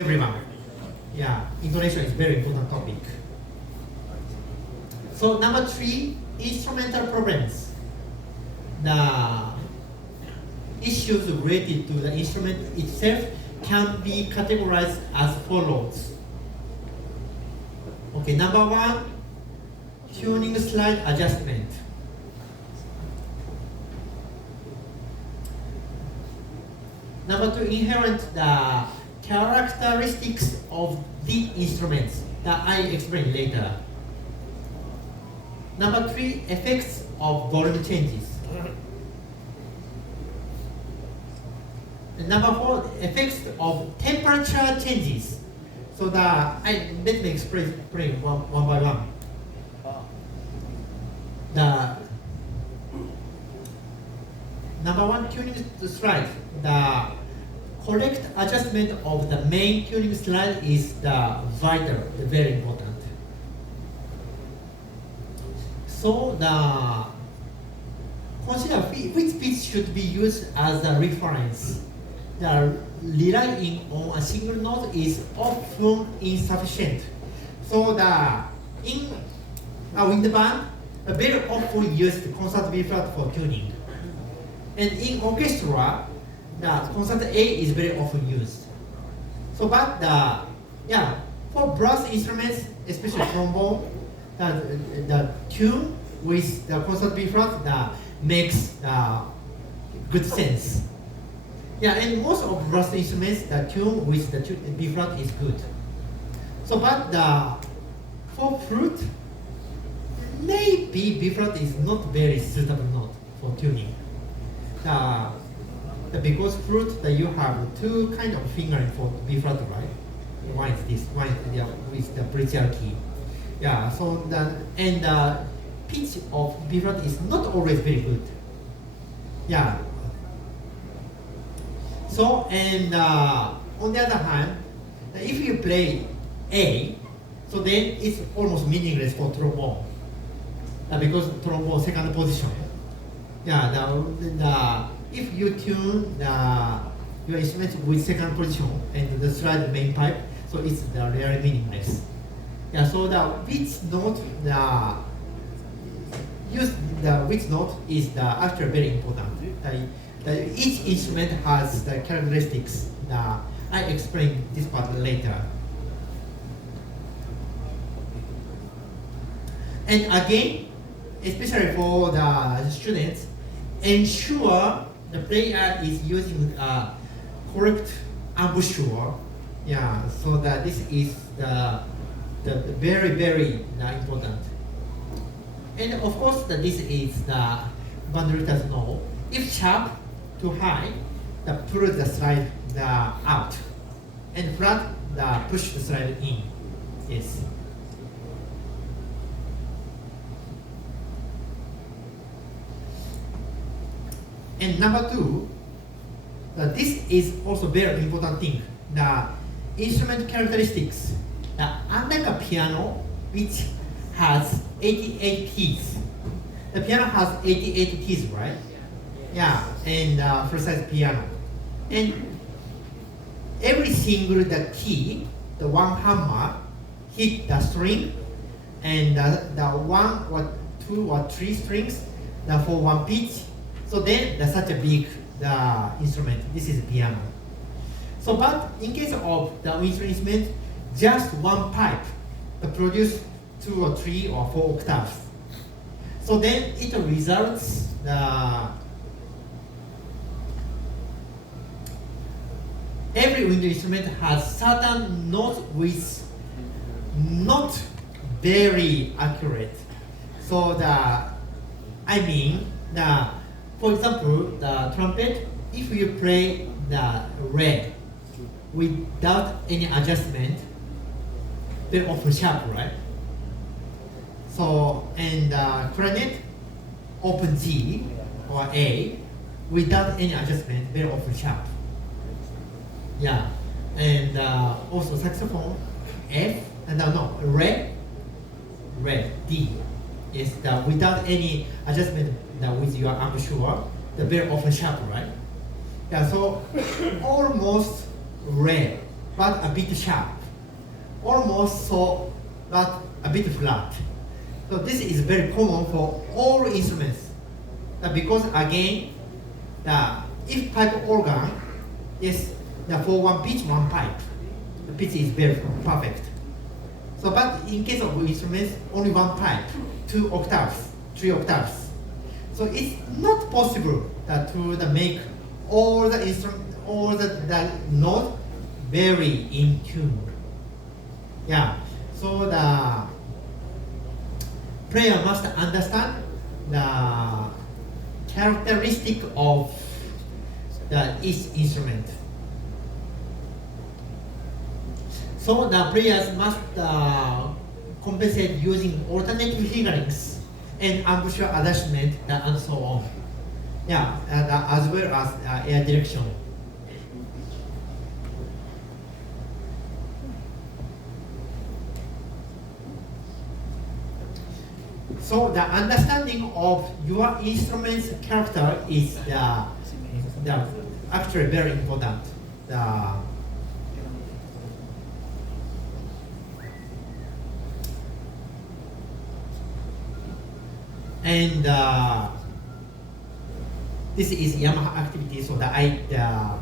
everyone. Yeah, intonation is very important topic. So number three, instrumental problems. The issues related to the instrument itself can be categorized as follows. Okay, number one, tuning slide adjustment. Number two, inherent the characteristics of the instruments that I explain later. Number three, effects of volume changes. And number four, effects of temperature changes. So let me explain one by one. The number one, tuning slide. The correct adjustment of the main tuning slide is the vital, very important. So consider which pitch should be used as a reference. The relying on a single note is often insufficient. So in a wind band, very often used concert B flat for tuning. And in orchestra, the concert A is very often used. So, but for brass instruments, especially trombone, the tune with the concert B flat makes good sense. Yeah, and most of brass instruments, the tune with the B flat is good. So, but for flute, maybe B flat is not very suitable note for tuning. Because flute that you have two kind of fingering for B flat, right? One is this, one is with the bridgeal key. Yeah, so the pitch of B flat is not always very good. Yeah. So on the other hand, if you play A, so then it's almost meaningless for trombone because trombone second position. Yeah, if you tune your instrument with second position and the slide main pipe, so it's really meaningless. Yeah, so the which note which note is actually very important. Each instrument has the characteristics. I explain this part later. And again, especially for the students, ensure the player is using correct embouchure. Yeah, so that this is the very, very important. And of course, this is the bandolitas know. If sharp, too high, pull the slide out, and flat, push the slide in. Yes. And number two, this is also very important thing. The instrument characteristics. Unlike a piano, which has 88 keys, the piano has 88 keys, right? Yeah, and precise piano. And every single key, the one hammer, hit the string, and the one or two or three strings for one pitch. So then that's such a big instrument. This is a piano. So, but in case of the instrument, just one pipe produce 2 or 3 or 4 octaves. So then it results every wind instrument has certain notes with not very accurate. So for example, the trumpet, if you play the red without any adjustment, very often sharp, right? So, and clarinet, open G or A, without any adjustment, very often sharp. Yeah, and also saxophone, F, and red, D. Yes, without any adjustment with your embouchure, very often sharp, right? Yeah, so almost red but a bit sharp, almost so, but a bit flat. So this is very common for all instruments. Because again, if pipe organ, yes, for one pitch, one pipe, the pitch is very perfect. So, but in case of instruments, only one pipe, 2 octaves, 3 octaves. So it's not possible to make all the instrument, all the note very in tune. Yeah. So the player must understand the characteristic of each instrument. So the players must compensate using alternative fingerings and embouchure adjustment and so on. Yeah, as well as air direction. So the understanding of your instrument's character is actually very important. And this is Yamaha activity, so I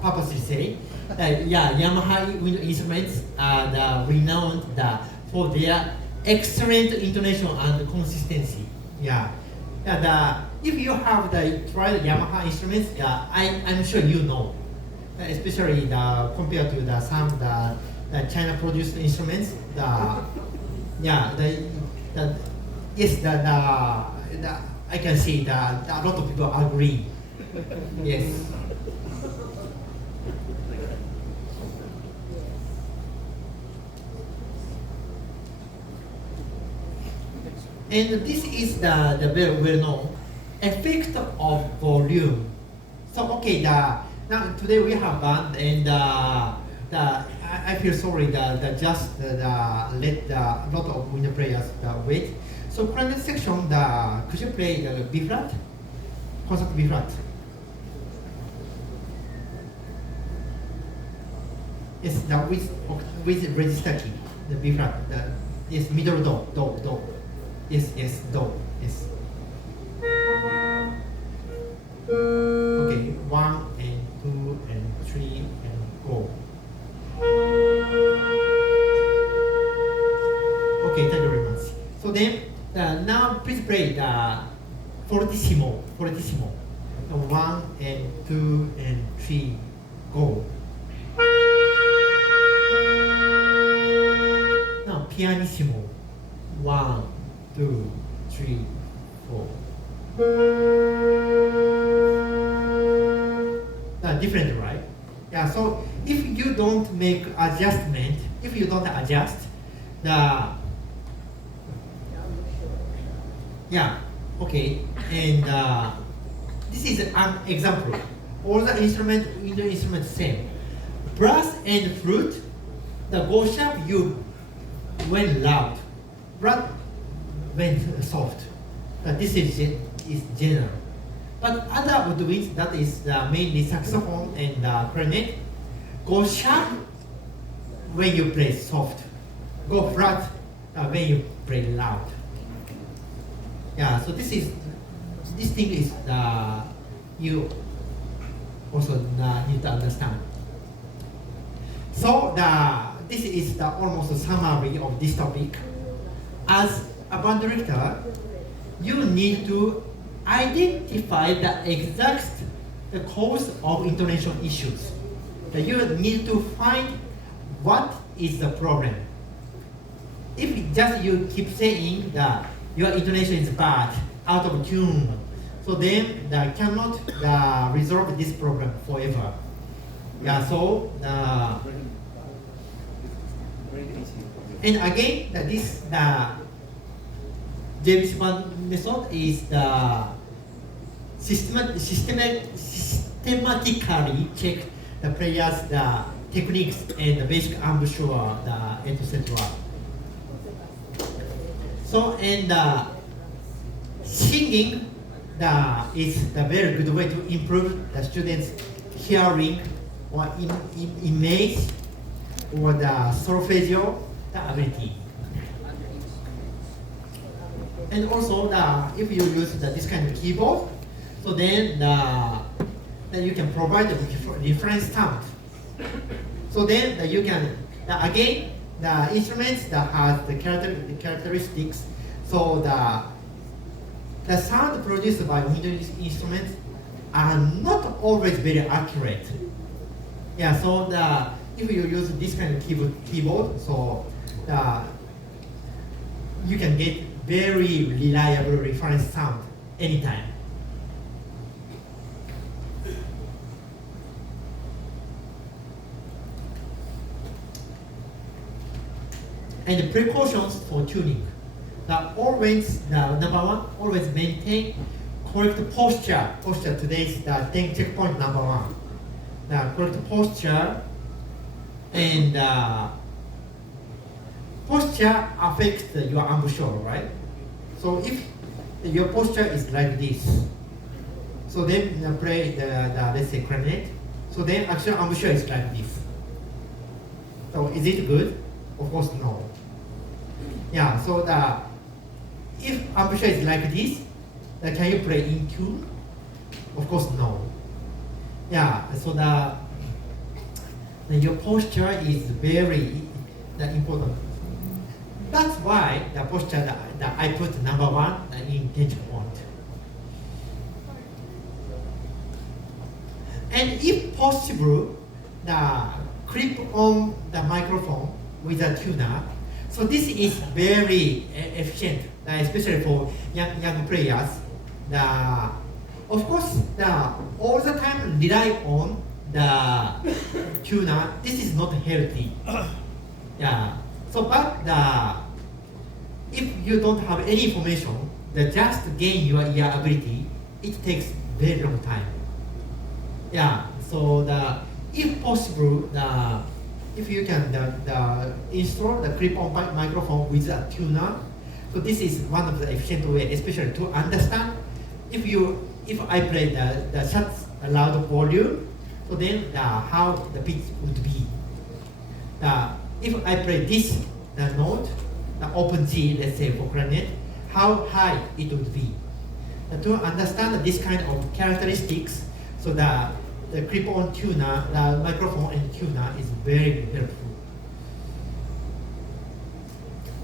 purposely say that Yamaha wind instruments are renowned for their excellent intonation and consistency. If you have tried Yamaha instruments, I'm sure you know, especially compared to some China-produced instruments. I can see that a lot of people agree. Yes. And this is the very well-known effect of volume. So okay, now today we have band, and I feel sorry that just let a lot of wind players wait. So clarinet section, could you play the B flat, concert B flat? Yes, with register key, the B flat. Yes, middle do. Yes, do. Yes. Okay, 1 and 2 and 3 and go. Okay, thank you very much. So then, now please play the fortissimo. 1 and 2 and 3, go. Now pianissimo. 1, 2, 3, 4. Different, right? Yeah. So if you don't make adjustment, if you don't adjust okay. And this is an example. All the instruments same. Brass and flute, the go sharp you when loud, but when soft. This is general. But other woodwinds, that is mainly saxophone and clarinet, go sharp when you play soft, go flat when you play loud. Yeah, so this thing is you also need to understand. So this is almost a summary of this topic. As a band director, you need to identify the exact cause of intonation issues. You need to find what is the problem. If just you keep saying that your intonation is bad, out of tune, so then that cannot resolve this problem forever. Yeah, so and again, this James Bond method is systematically check the players' techniques and the basic embouchure, etc. So and singing is the very good way to improve the students' hearing or image or the solfeggio, the ability. And also, if you use this kind of keyboard, so then you can provide the reference sound. So then you can, again, the instruments that has the characteristics. So the sound produced by Windows instruments are not always very accurate. Yeah, so if you use this kind of keyboard, so you can get very reliable reference sound anytime. And the precautions for tuning. Number one, always maintain correct posture. Posture today is the checkpoint number one. The correct posture, and posture affects your embouchure, right? So if your posture is like this, so then play the let's say clarinet. So then actual embouchure is like this. So is it good? Of course no. Yeah. So if embouchure is like this, can you play in tune? Of course no. Yeah. So your posture is very important. That's why the posture that I put number one in tension point. And if possible, clip on the microphone with a tuner. So this is very efficient, especially for young players. Of course, all the time rely on the tuner. This is not healthy. Yeah. So, but if you don't have any information, just gain your ear ability, it takes very long time. Yeah. So if possible, if you can install the clip-on microphone with a tuner, so this is one of the efficient way, especially to understand if I play the such a loud volume, so then how the pitch would be. If I play this note, the open G, let's say for clarinet, how high it would be. To understand this kind of characteristics, so the clip-on tuner, the microphone and tuner is very helpful.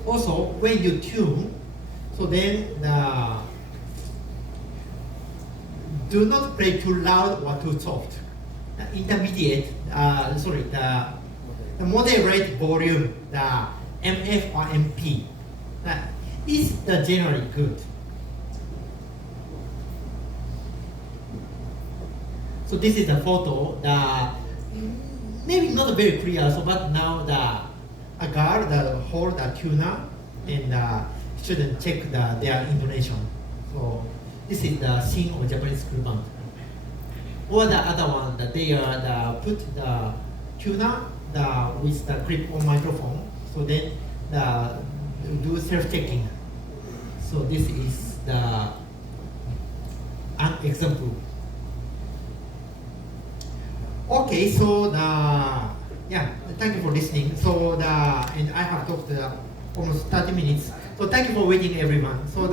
Also, when you tune, so then do not play too loud or too soft. Intermediate, the moderate volume, the MF or MP, is generally good. So this is the photo. Maybe not very clear, so but now a guard hold the tuner and student check their intonation. So this is the scene of Japanese school band. Or the other one, they put the tuner with the clip-on microphone. So then do self-checking. So this is an example. Okay, so thank you for listening. So and I have talked almost 30 minutes. So thank you for waiting, everyone. So